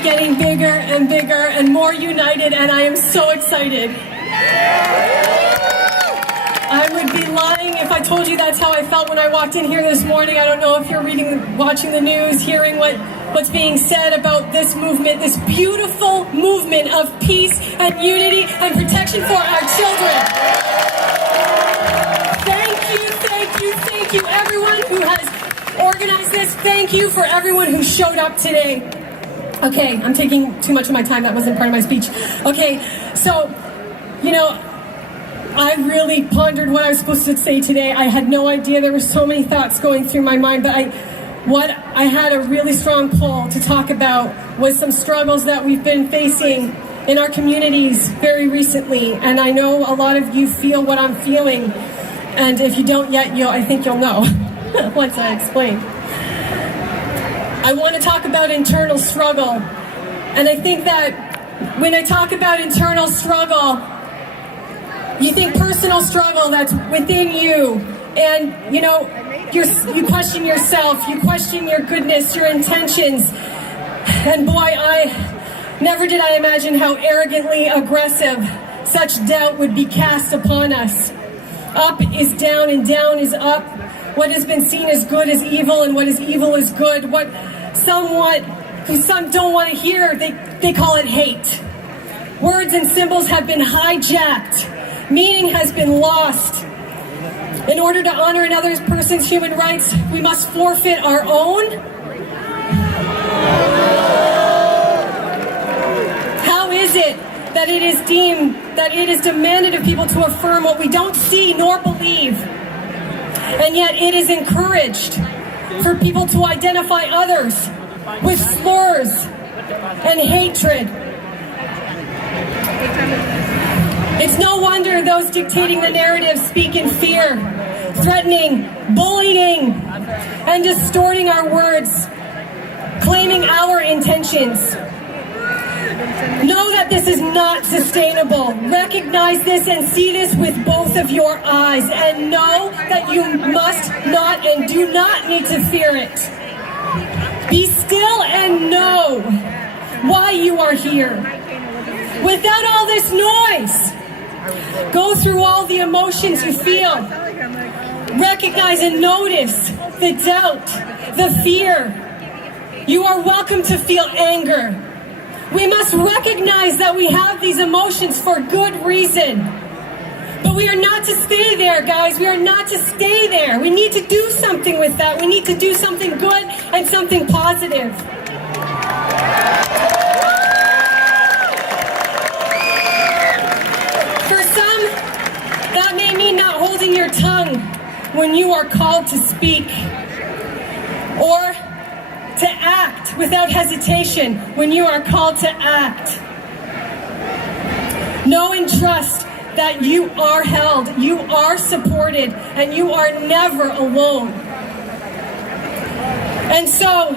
keep getting bigger and bigger and more united, and I am so excited. I would be lying if I told you that's how I felt when I walked in here this morning. I don't know if you're watching the news, hearing what's being said about this movement, this beautiful movement of peace and unity and protection for our children. Thank you, everyone who has organized this. Thank you for everyone who showed up today. Okay, I'm taking too much of my time. That wasn't part of my speech. Okay, so, I really pondered what I was supposed to say today. I had no idea. There were so many thoughts going through my mind, but I had a really strong pull to talk about was some struggles that we've been facing in our communities very recently, and I know a lot of you feel what I'm feeling. And if you don't yet, I think you'll know once I explain. I want to talk about internal struggle. And I think that when I talk about internal struggle, you think personal struggle that's within you. And, you question yourself, you question your goodness, your intentions. And boy, never did I imagine how arrogantly aggressive such doubt would be cast upon us. Up is down and down is up. What has been seen as good is evil, and what is evil is good. What some don't want to hear, they call it hate. Words and symbols have been hijacked. Meaning has been lost. In order to honor another person's human rights, we must forfeit our own. How is it that it is demanded of people to affirm what we don't see nor believe, and yet it is encouraged for people to identify others with slurs and hatred? It's no wonder those dictating the narrative speak in fear, threatening, bullying, and distorting our words, claiming our intentions. Know that this is not sustainable. Recognize this and see this with both of your eyes, and know that you must not and do not need to fear it. Be still and know why you are here. Without all this noise, go through all the emotions you feel. Recognize and notice the doubt, the fear. You are welcome to feel anger. We must recognize that we have these emotions for good reason. But we are not to stay there, guys. We are not to stay there. We need to do something with that. We need to do something good and something positive. For some, that may mean not holding your tongue when you are called to speak, or to act without hesitation when you are called to act. Know and trust that you are held, you are supported, and you are never alone. And so,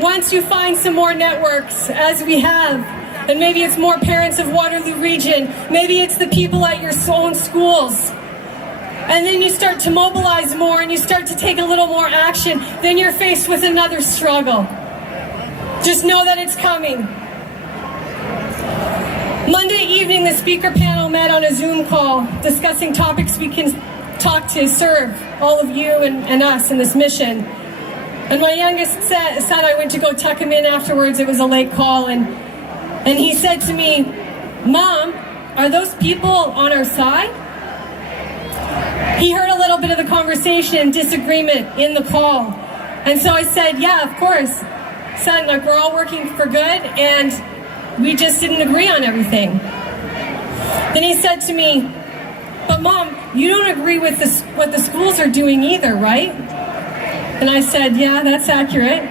once you find some more networks, as we have, and maybe it's more parents of Waterloo region, maybe it's the people at your own schools, and then you start to mobilize more and you start to take a little more action, then you're faced with another struggle. Just know that it's coming. Monday evening, the speaker panel met on a Zoom call discussing topics we can talk to serve all of you and us in this mission. And my youngest son, I went to go tuck him in afterwards. It was a late call, and he said to me, "Mom, are those people on our side?" He heard a little bit of the conversation, disagreement in the call. And so I said, "Yeah, of course. Son, like, we're all working for good, and we just didn't agree on everything." Then he said to me, "But Mom, you don't agree with what the schools are doing either, right?" And I said, "Yeah, that's accurate."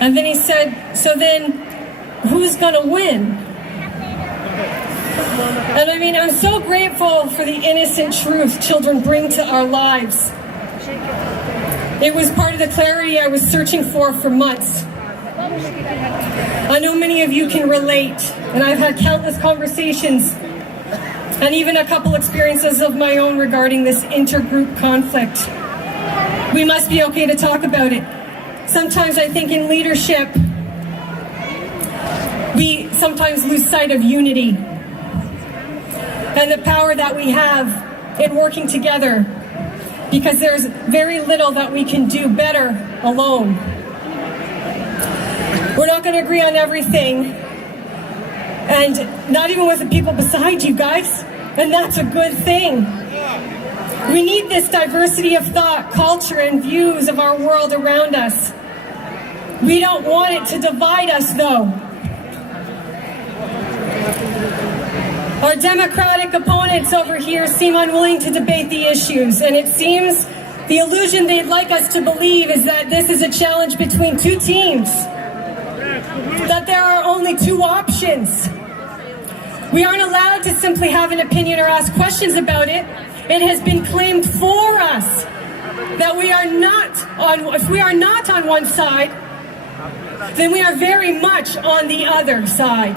And then he said, "So then, who's gonna win?" And I mean, I'm so grateful for the innocent truth children bring to our lives. It was part of the clarity I was searching for months. I know many of you can relate, and I've had countless conversations and even a couple experiences of my own regarding this intergroup conflict. We must be okay to talk about it. Sometimes I think in leadership, We sometimes lose sight of unity and the power that we have in working together, because there's very little that we can do better alone. We're not going to agree on everything, and not even with the people beside you guys, and that's a good thing. We need this diversity of thought, culture, and views of our world around us. We don't want it to divide us, though. Our Democratic opponents over here seem unwilling to debate the issues, and it seems the illusion they'd like us to believe is that this is a challenge between two teams, that there are only two options. We aren't allowed to simply have an opinion or ask questions about it. It has been claimed for us that if we are not on one side, then we are very much on the other side.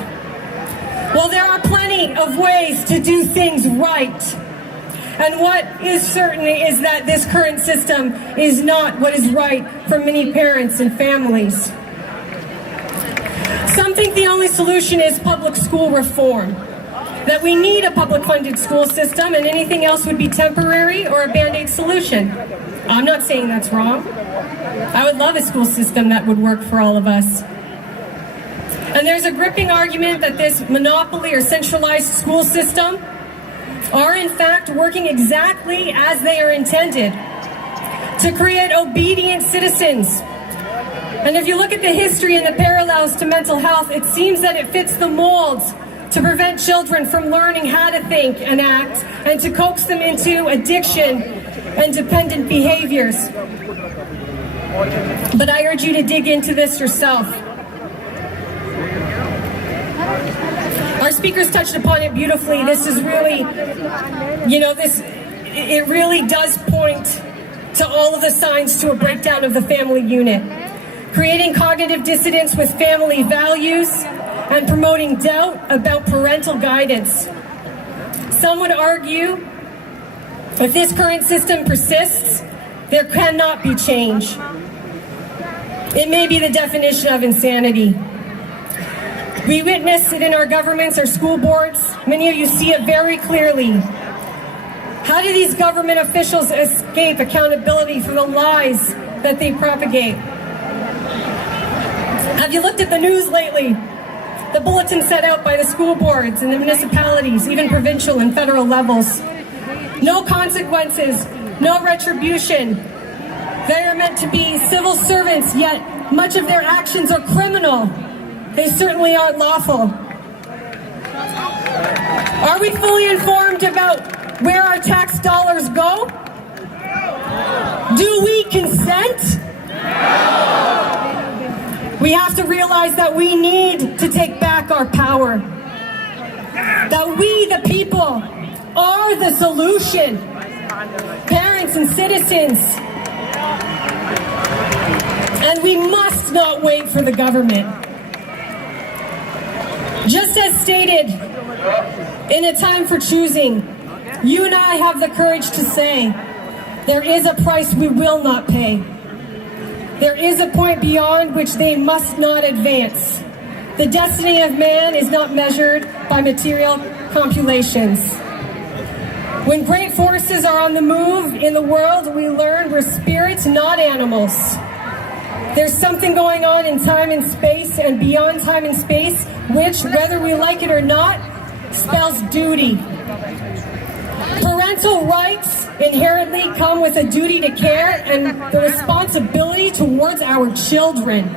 Well, there are plenty of ways to do things right. And what is certain is that this current system is not what is right for many parents and families. Some think the only solution is public school reform, that we need a public-funded school system and anything else would be temporary or a Band-Aid solution. I'm not saying that's wrong. I would love a school system that would work for all of us. And there's a gripping argument that this monopoly or centralized school system are in fact working exactly as they are intended, to create obedient citizens. And if you look at the history and the parallels to mental health, it seems that it fits the molds to prevent children from learning how to think and act, and to coax them into addiction and dependent behaviors. But I urge you to dig into this yourself. Our speakers touched upon it beautifully. This is really, it really does point to all of the signs to a breakdown of the family unit. Creating cognitive dissonance with family values and promoting doubt about parental guidance. Some would argue if this current system persists, there cannot be change. It may be the definition of insanity. We witness it in our governments, our school boards. Many of you see it very clearly. How do these government officials escape accountability for the lies that they propagate? Have you looked at the news lately? The bulletins set out by the school boards and the municipalities, even provincial and federal levels. No consequences, no retribution. They are meant to be civil servants, yet much of their actions are criminal. They certainly aren't lawful. Are we fully informed about where our tax dollars go? Do we consent? We have to realize that we need to take back our power. That we, the people, are the solution. Parents and citizens. And we must not wait for the government. Just as stated, in a time for choosing, you and I have the courage to say, there is a price we will not pay. There is a point beyond which they must not advance. The destiny of man is not measured by material computations. When great forces are on the move in the world, we learn we're spirits, not animals. There's something going on in time and space and beyond time and space, which, whether we like it or not, spells duty. Parental rights inherently come with a duty to care and the responsibility towards our children.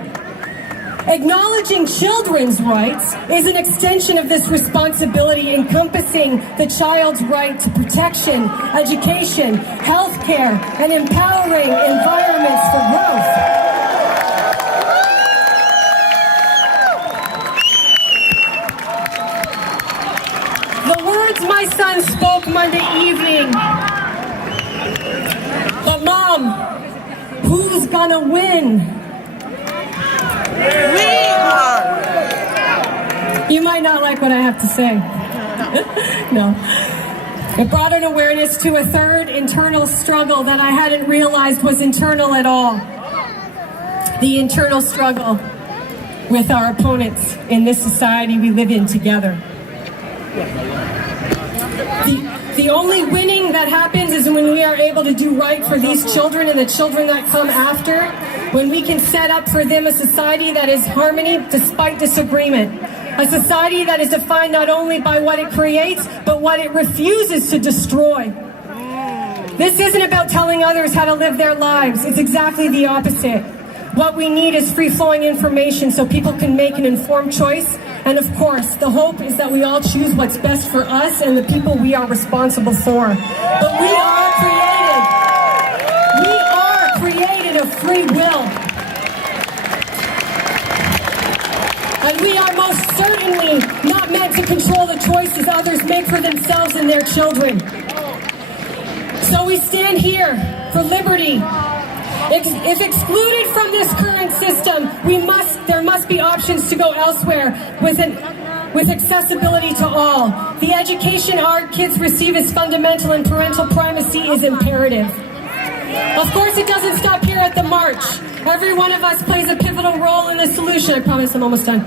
Acknowledging children's rights is an extension of this responsibility, encompassing the child's right to protection, education, health care, and empowering environments for growth. The words my son spoke Monday evening. But Mom, who's gonna win? We are. You might not like what I have to say. No. It brought an awareness to a third internal struggle that I hadn't realized was internal at all. The internal struggle with our opponents in this society we live in together. The only winning that happens is when we are able to do right for these children and the children that come after, when we can set up for them a society that is harmony despite disagreement, a society that is defined not only by what it creates, but what it refuses to destroy. This isn't about telling others how to live their lives. It's exactly the opposite. What we need is free-flowing information so people can make an informed choice. And of course, the hope is that we all choose what's best for us and the people we are responsible for. But we are created of free will. And we are most certainly not meant to control the choices others make for themselves and their children. So we stand here for liberty. If excluded from this current system, there must be options to go elsewhere with accessibility to all. The education our kids receive is fundamental, and parental primacy is imperative. Of course, it doesn't stop here at the march. Every one of us plays a pivotal role in the solution. I promise I'm almost done.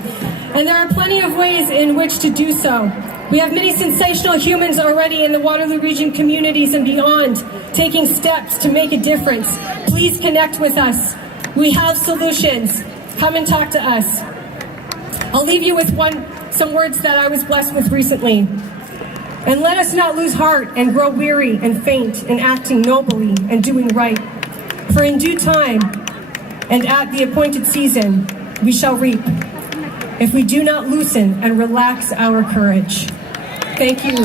And there are plenty of ways in which to do so. We have many sensational humans already in the Waterloo region communities and beyond, taking steps to make a difference. Please connect with us. We have solutions. Come and talk to us. I'll leave you with some words that I was blessed with recently. And let us not lose heart and grow weary and faint in acting nobly and doing right. For in due time and at the appointed season, we shall reap, if we do not loosen and relax our courage. Thank you.